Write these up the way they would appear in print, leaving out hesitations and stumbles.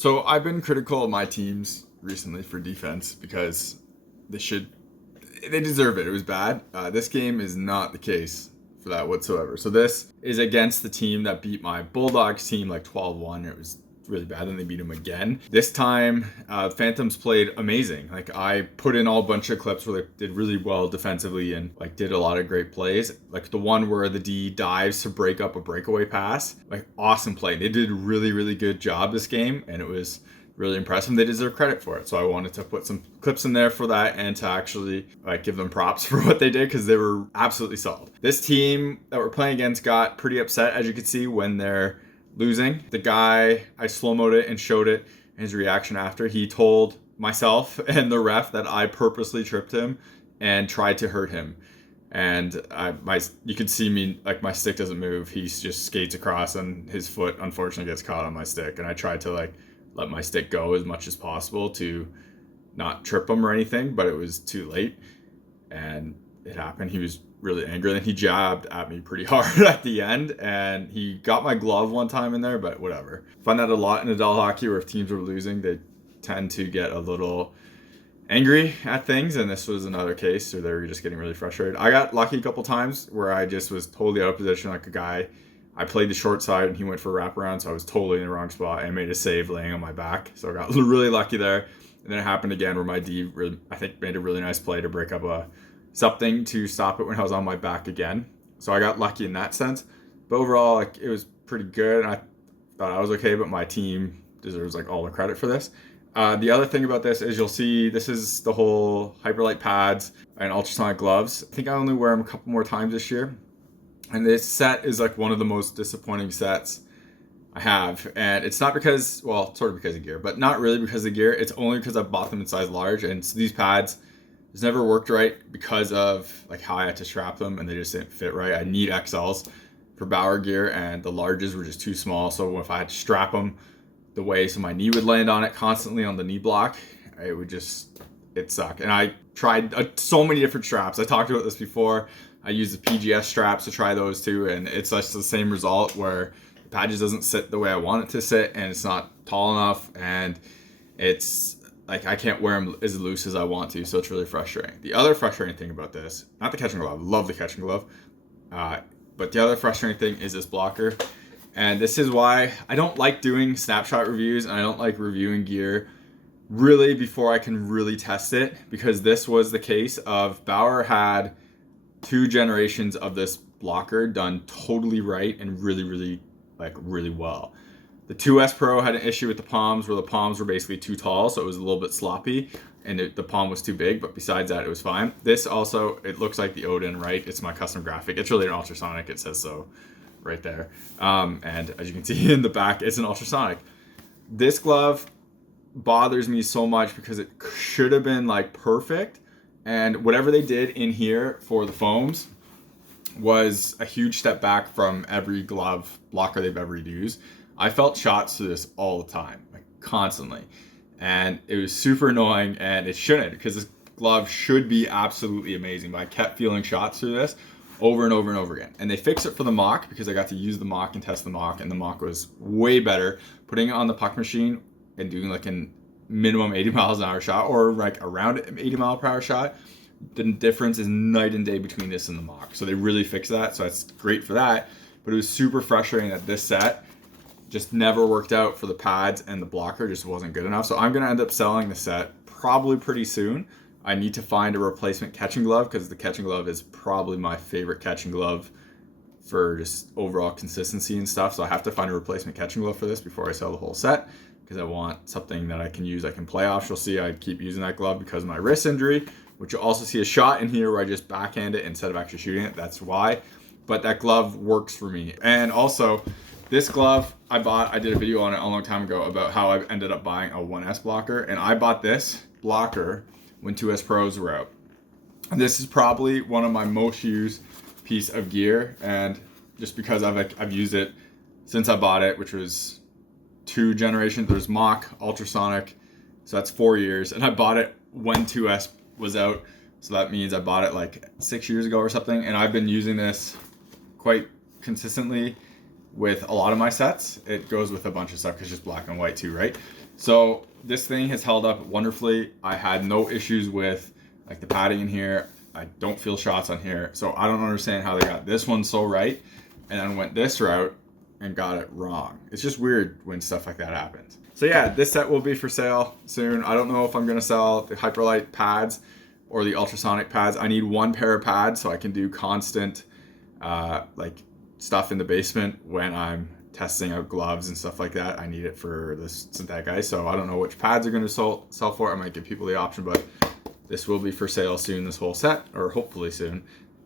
So I've been critical of my teams recently for defense because they deserve it. It was bad. This game is not the case for that whatsoever. So this is against the team that beat my Bulldogs team like 12-1. It was really bad, and they beat them again. This time, Phantoms played amazing. Like, I put in all a bunch of clips where they did really well defensively and like did a lot of great plays. Like the one where the D dives to break up a breakaway pass, like awesome play. They did a really, really good job this game, and it was really impressive. They deserve credit for it. So I wanted to put some clips in there for that and to actually like give them props for what they did, because they were absolutely solid. This team that we're playing against got pretty upset, as you can see, when they're losing. The guy, I slow-moed it and showed it, his reaction after. He told myself and the ref that I purposely tripped him and tried to hurt him. And you can see me, like, my stick doesn't move. He just skates across and his foot unfortunately gets caught on my stick. And I tried to like let my stick go as much as possible to not trip him or anything, but it was too late and it happened. He was really angry, and he jabbed at me pretty hard at the end, and he got my glove one time in there, but whatever. Find that a lot in adult hockey, where if teams are losing, they tend to get a little angry at things, and this was another case where they were just getting really frustrated. I got lucky a couple times where I just was totally out of position, like a guy. I played the short side and he went for a wraparound, so I was totally in the wrong spot and made a save laying on my back. So I got really lucky there. And then it happened again where my D, I think, made a really nice play to break up something to stop it when I was on my back again. So I got lucky in that sense. But overall, like, it was pretty good, and I thought I was okay, but my team deserves like all the credit for this. The other thing about this is, you'll see this is the whole Hyperlite pads and ultrasonic gloves. I think I only wear them a couple more times this year. And this set is like one of the most disappointing sets I have. And it's not because, well, sort of because of gear, but not really because of gear. It's only because I bought them in size large, and so these pads it's never worked right because of like how I had to strap them, and they just didn't fit right. I need XLs for Bauer gear, and the larges were just too small. So if I had to strap them the way so my knee would land on it constantly on the knee block, it sucked. And I tried so many different straps. I talked about this before. I used the PGS straps to try those too, and it's just the same result, where the pad just doesn't sit the way I want it to sit, and it's not tall enough, and it's like I can't wear them as loose as I want to, so it's really frustrating. The other frustrating thing about this, not the catching glove, I love the catching glove, but the other frustrating thing is this blocker. And this is why I don't like doing snapshot reviews, and I don't like reviewing gear really before I can really test it, because this was the case of Bauer had 2 generations of this blocker done totally right and really well. The 2S Pro had an issue with the palms, where the palms were basically too tall, so it was a little bit sloppy, and the palm was too big, but besides that, it was fine. This also, it looks like the Odin, right? It's my custom graphic. It's really an ultrasonic, it says so right there. And as you can see in the back, it's an ultrasonic. This glove bothers me so much because it should have been like perfect, and whatever they did in here for the foams was a huge step back from every glove blocker they've ever used. I felt shots through this all the time, like constantly, and it was super annoying, and it shouldn't, because this glove should be absolutely amazing, but I kept feeling shots through this over and over and over again. And they fixed it for the mock, because I got to use the mock and test the mock, and the mock was way better. Putting it on the puck machine and doing like a minimum 80 miles an hour shot, or like around 80 mile per hour shot, the difference is night and day between this and the mock. So they really fixed that, so that's great for that. But it was super frustrating that this set just never worked out for the pads, and the blocker just wasn't good enough. So I'm going to end up selling the set probably pretty soon. I need to find a replacement catching glove, because the catching glove is probably my favorite catching glove for just overall consistency and stuff. So I have to find a replacement catching glove for this before I sell the whole set, because I want something that I can use, I can play off. You'll see I keep using that glove because of my wrist injury, which you'll also see a shot in here where I just backhand it instead of actually shooting it. That's why. But that glove works for me. And also, this glove I did a video on it a long time ago about how I ended up buying a 1S blocker, and I bought this blocker when 2S Pros were out. And this is probably one of my most used piece of gear, and just because I've used it since I bought it, which was 2 generations. There's mock, ultrasonic, so that's 4 years, and I bought it when 2S was out, so that means I bought it like 6 years ago or something, and I've been using this quite consistently with a lot of my sets. It goes with a bunch of stuff because it's just black and white too, right? So this thing has held up wonderfully. I had no issues with like the padding in here. I don't feel shots on here. So I don't understand how they got this one so right and then went this route and got it wrong. It's just weird when stuff like that happens. So yeah, this set will be for sale soon. I don't know if I'm gonna sell the Hyperlite pads or the Ultrasonic pads. I need one pair of pads so I can do constant like stuff in the basement when I'm testing out gloves and stuff like that. I need it for this synthetic ice. So I don't know which pads are gonna sell for. I might give people the option, but this will be for sale soon, this whole set, or hopefully soon.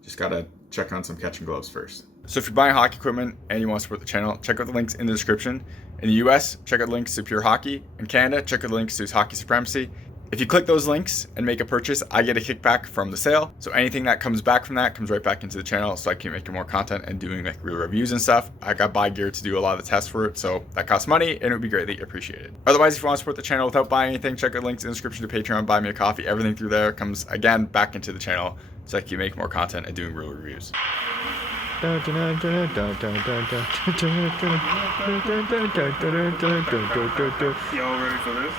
Just gotta check on some catching gloves first. So if you're buying hockey equipment and you want to support the channel, check out the links in the description. In the US, check out the links to Pure Hockey. In Canada, check out the links to Hockey Supremacy. If you click those links and make a purchase, I get a kickback from the sale. So anything that comes back from that comes right back into the channel, so I keep making more content and doing like real reviews and stuff. I got buy gear to do a lot of the tests for it, so that costs money and it would be greatly appreciated. Otherwise, if you want to support the channel without buying anything, check out links in the description to Patreon, buy me a coffee. Everything through there comes again back into the channel, so I keep making more content and doing real reviews. Y'all ready for this?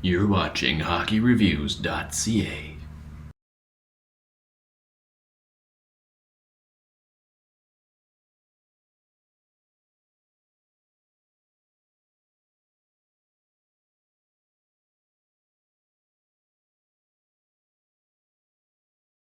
You're watching HockeyReviews.ca.